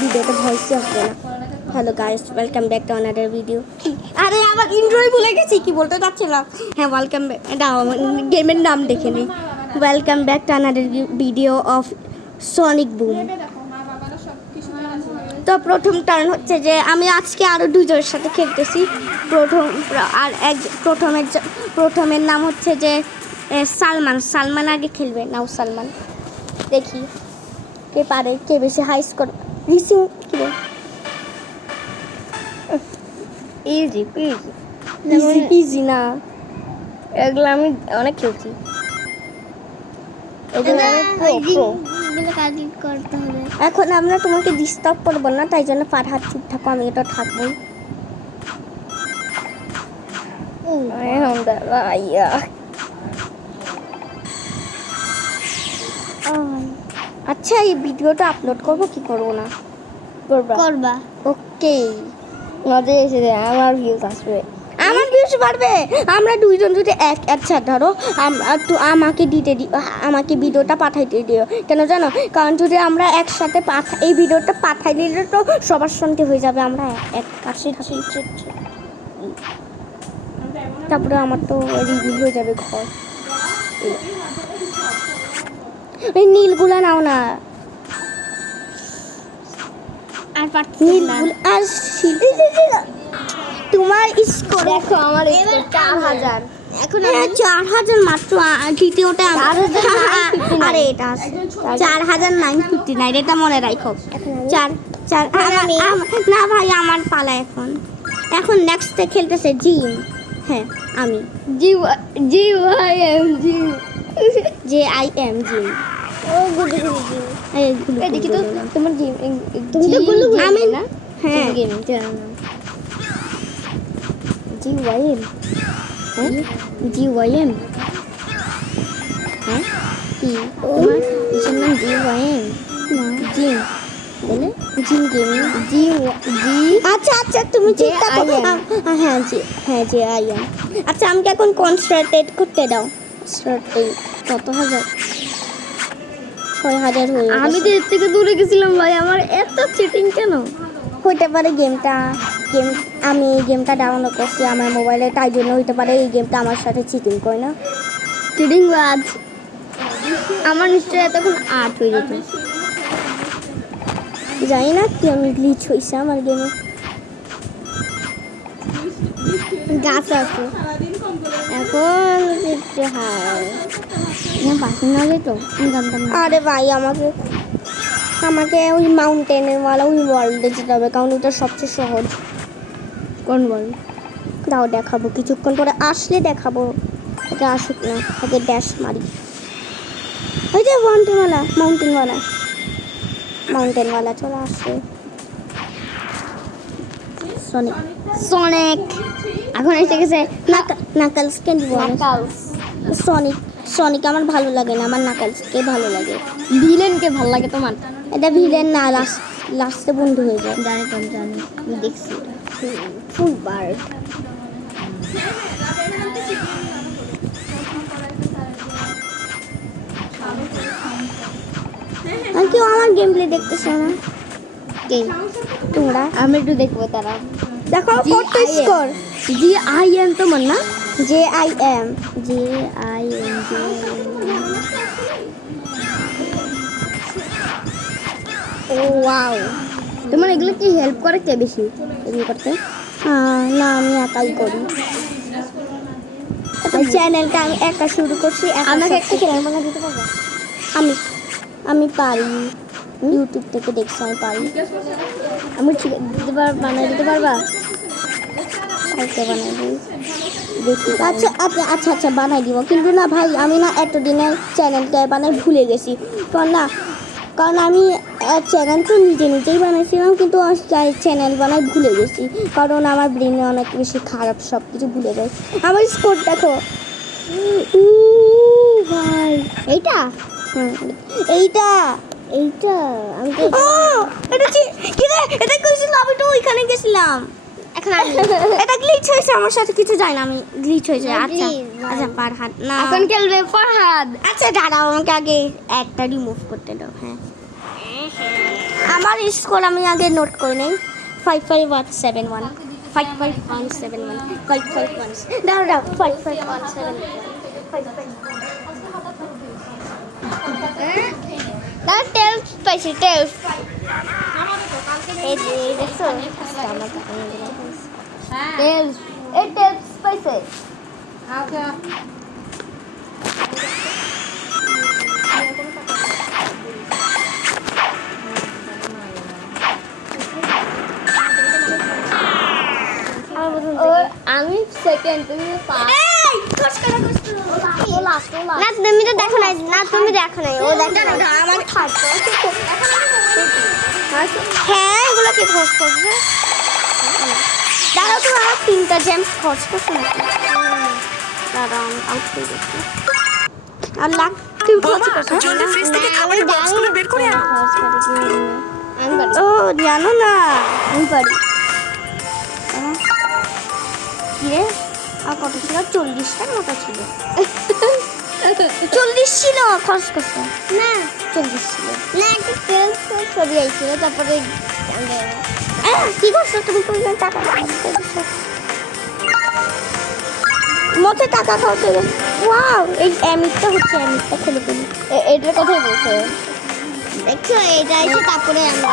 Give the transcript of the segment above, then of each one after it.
ভিডিওটা ভয়েসই আসবে না। Hello guys, welcome back to another video. আরে আমার ইন্ট্রোই ভুলে গেছি, কি বলতে যাচ্ছিলাম। হ্যাঁ, ওয়েলকাম ব্যাক। এটা গেমের নাম দেখে নিই। Welcome back to another video of Sonic broom. তো প্রথম টার্ন হচ্ছে যে আমি আজকে আরও দুজনের সাথে খেলতেছি। প্রথমের নাম হচ্ছে যে সালমান আগে খেলবে। নাও সালমান, দেখি কে পারে, কে বেশি হাই স্কোর। রিসিভ কি ইজি ইজি না, এগুলো আমি অনেক খেলছি। এগুলো আমি প্রো করতে হবে। এখন আমরা তোমাকে ডিস্টার্ব করবো না, তাই জন্য ফারহাদ চুপ থাকো, আমি এটা থাকবোই। আচ্ছা, এই ভিডিওটা আপলোড করবো কি করবো না? করবা। ওকে, মজা এসে আমার ভিউজ আসবে। আমার ভিউজ বাড়বে। আমরা দুইজন যদি আচ্ছা ধরো আমাকে আমাকে ভিডিওটা পাঠাইতে দিও। কেন জানো? কারণ যদি আমরা একসাথে এই ভিডিওটা পাঠাই দিলে তো সবার সঙ্গে হয়ে যাবে। আমরা এক কাছে তারপরে আমার তো রিভিউ হয়ে যাবে ঘর। এই নীলগুলা নাও না, আর নীলগুলো আর তোমার স্কোর দেখো আমার স্কোর 4000। এখন 4000 মাত্র। দ্বিতীয়টা আরে এটা 4959, এটা মনে রাখো। না ভাই, আমার পালা। এখন নেক্সটে খেলতেছে জিম। হ্যাঁ, আমি জিম JIM জিম। ও গুড এদিকে তো তোমার জিম, তুমি তো গুলো আমি না। হ্যাঁ, গেম জানো না। GYM GYM। হ্যাঁ, কি তোমার ইসের নাম GYM? না, জিম বলে জিম গেমিং। আচ্ছা তুমি চিন্তা করো। হ্যাঁ JIM। আচ্ছা, আমাকে এখন কনসেন্ট্রেট করতে দাও। কত হাজার? 6000 হয়ে গেছে। আমি তো এর থেকে দূরে গেছিলাম ভাই, আমার এত চিটিং কেন? হইতে পারে আমি এই গেমটা ডাউনলোড করছি আমার মোবাইলে, তাই জন্য হইতে পারে এই গেমটা আমার সাথে চিটিং করে না। চিটিং বাজ। আমার নিশ্চয়ই এতক্ষণ 8 হয়ে যেত। জানি না কেমন গ্লিচ হয়েছে আমার গেমে। গাছ আছে এখন একটু হার পাশে না তো জানতাম না। আরে ভাই, আমাকে ওই মাউন্টেনের ওই ওয়ার্ল্ডে যেতে হবে, কারণ ওটা সবচেয়ে সহজ। কোন বল? দাও দেখাবো, কিছুক্ষণ পরে আসলে দেখাবো। এটা আসুক না, ওকে ড্যাশ মারি। ওই যে মাউন্টেনওয়ালা চলে আসছে। সনিক এখন এসে গেছে নাকালস কে দিব। সনিক আমার ভালো লাগে না, আমার নাকালসকে ভালো লাগে। ভিলেনকে ভালো লাগে তোমার? এটা ভিলেন না, লাস্টে বন্ধু হয়ে যায়। জানি আমি দেখছি ফুল বার্ড। আর কেউ আমার গেম প্লে দেখতেছে না? তোমরা? আমি একটু দেখবো। তারা দেখো কত স্কোর। GIM তোমার না? JIM। ও ওয়াও, তোমার এগুলো কি হেল্প করে কে বেশি এগুলো করতে? না, আমি একাই করি। চ্যানেলটা আমি একা শুরু করছি। আমাকে একটা চ্যানেল বানিয়ে দিতে পারবে? আমি পারি, ইউটিউব থেকে দেখছি আমি পারি। আমি বানিয়ে দিতে পারবা? কালকে বানাই দিই, দেখি। আচ্ছা বানাই দিব, কিন্তু না ভাই, আমি না এতদিনে চ্যানেলটা বানাই ভুলে গেছি। কারণ আমি চ্যানেল তো নিজেই বানাইছিলাম, কিন্তু চ্যানেল বানাই ভুলে গেছি, কারণ আমার ব্রেনে অনেক বেশি খারাপ, সব কিছু ভুলে যায়। আমার স্কোর দেখো ভাই। এইটা এইটা আমি এটা কইছিল, আমি তো ওইখানে গেছিলাম। এখন এটা গ্লিচ হয়েছে, আমার সাথে কিছু যায় না, আমি গ্লিচ হয়েছে। আচ্ছা ফারহাদ না, এখন খেলবে ফারহাদ। আচ্ছা দাঁড়াও, আমাকে আগে একটা রিমুভ করতে দাও। হ্যাঁ, আমার স্কোর আমি আগে নোট করে নেই 55171 55171 551 দাঁড়াও দাঁড়াও 55171 না 12 পাইছি 12 এই যে দেখছো আমার কাছে 12 এই 12 পাইছে ও আমি সেকেন্ড তুমি ফার্স্ট এই খস করা ও লাস্ট না তুমি তো দেখো না তুমি দেখো না ও দেখো না আমার খাটো হ্যাঁ এগুলো কি খরচ করবে দাঁড়াও তো আমার 3টা জেমস খরচ করছো নাকি দাঁড়াও আমি আউট করে দিচ্ছি আর লাখ তুমি খরচ করছো জলদি ফ্রিজ থেকে খাবারের বক্সগুলো বের করে আনো আমি পারি ও জানো না আমি পারি কি রে আর কত ছিল 40টার মতো ছিল 40 ছিল খরচ করছো না 40 ছিল না একটু তেল ছবি আইছিল তারপরে কি করছো তুমি কই টাকা মতে টাকা খরচ হয়ে গেছে ওয়াও এই এমিটটা হচ্ছে এমিটটা খেলে ফেলি এটার কথাই বলছে দেখছো এটা এসে তারপরে আমরা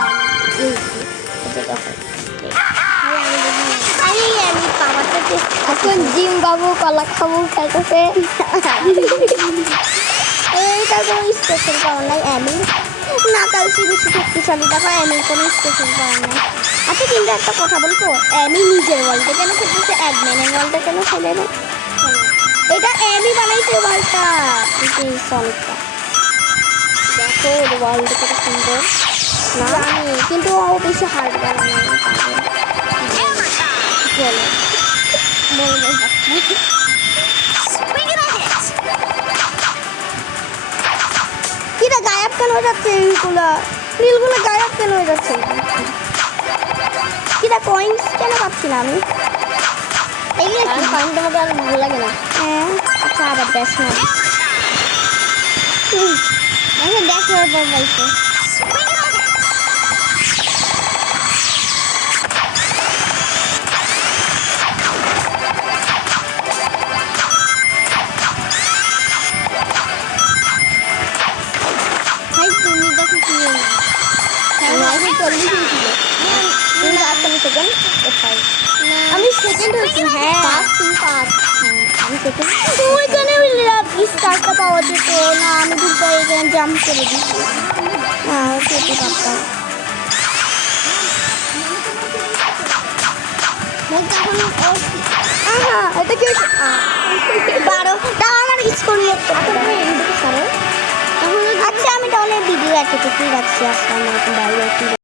আমি এমিট পাওয়ারটা টেস্ট এখন জিম বাবু কলা খাবো খাইতেছে এইটার কোনো স্পেশাল পাওয়ার নাই এমিট না কালকে বেশি শক্তিশালী দেখো এমির কোনো স্পেশাল পাওয়ার নাই আচ্ছা কিন্তু একটা কথা বলবো এমি নিজের ওয়ার্ল্ডে কেন খেলতেছে অ্যাডম্যানের ওয়ার্ল্ডে কেন খেলে না এটা এমি বানাইছে ওয়ার্ল্ডটা এই সলিডটা দেখো ওর ওয়ার্ল্ড কত সুন্দর না জানি কিন্তু ও বেশি হার্ড বানানো চলো বলবো কিরা গায়েব কেন হয়ে যাচ্ছে রিলগুলো গায়েব কেন হয়ে যাচ্ছে কিরা কয়েন্স কেন পাচ্ছি না আমি এগুলো কি কয়েনটা মতো আর ভালো লাগে না হ্যাঁ আচ্ছা আবার ব্যাস না দেখো দেখার পর পাইছে ভাই তুমি দেখো কি না এখন 40 ছিল তুমি লাস্ট আমি সেকেন্ড কোথায় আমি সেকেন্ড হয়েছি হ্যাঁ তুমি পাস আমি সেকেন্ড ওইখানে স্টারটা পাওয়া যেত না আমি দুটো এখানে জাম্প করে দিচ্ছি হ্যাঁ খেতে পারতাম আহা এটা কি 12 দাও আমার স্কোর নিয়ে আচ্ছা আমি তাহলে ভিডিও এতটুকুই রাখছি আসসালামু আলাইকুম বাই বাই